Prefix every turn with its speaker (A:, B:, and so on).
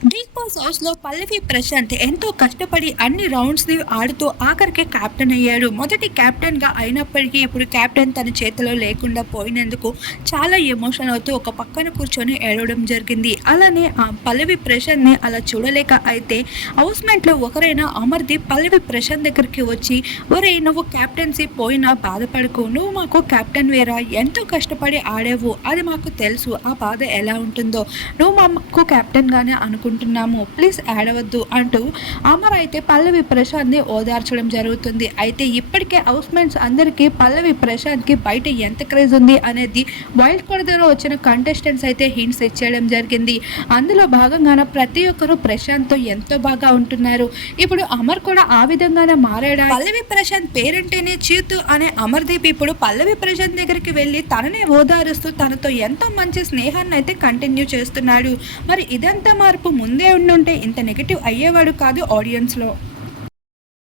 A: Big boss హౌస్లో పల్లవి ప్రశాంత్ ఎంతో కష్టపడి అన్ని రౌండ్స్ని ఆడుతూ ఆఖరికి కెప్టెన్ అయ్యాడు. మొదటి కెప్టెన్గా అయినప్పటికీ ఇప్పుడు కెప్టెన్ తన చేతిలో లేకుండా పోయినందుకు చాలా ఎమోషన్ అవుతూ ఒక పక్కన కూర్చొని ఏడవడం జరిగింది. అలానే ఆ పల్లవి ప్రశాంత్ని అలా చూడలేక అయితే హౌస్మెంట్లో లో ఒకరైనా అమర్దీప్ పల్లవి ప్రశాంత్ దగ్గరికి వచ్చి ఒరే నువ్వు కెప్టెన్సీ పోయినా బాధపడకు. నువ్వు మాకు కెప్టెన్ వేరా? ఎంతో కష్టపడి ఆడావు. అది మాకు తెలుసు. ఆ బాధ ఎలా ఉంటుందో. నువ్వు మాకు కెప్టెన్ గానే అనుకుంటున్నాము. ప్లీజ్ ఏడవద్దు అంటూ అమర్ అయితే పల్లవి ప్రశాంత్ని ఓదార్చడం జరుగుతుంది. అయితే ఇప్పటికే హౌస్ మేట్స్ అందరికీ పల్లవి ప్రశాంత్కి బయట ఎంత క్రేజ్ ఉంది అనేది వైల్డ్ కార్డ్ ద్వారా వచ్చిన కంటెస్టెంట్స్ అయితే హింట్స్ ఇచ్చేయడం జరిగింది. అందులో భాగంగానే ప్రతి ఒక్కరు ప్రశాంత్తో ఎంతో బాగా ఉంటున్నారు. ఇప్పుడు అమర్ కూడా ఆ విధంగానే మారాడా? పల్లవి ప్రశాంత్ పేరంటేనే చీతు అనే అమర్దీప్ ఇప్పుడు పల్లవి ప్రశాంత్ దగ్గరికి వెళ్ళి తననే ఓదారుస్తూ తనతో ఎంతో మంచి స్నేహాన్ని అయితే కంటిన్యూ చేస్తున్నాడు. మరి ఇదంతా మార్పు ముందే ఉండుంటే ఇంత నెగిటివ్ అయ్యేవాడు కాదు ఆడియన్స్లో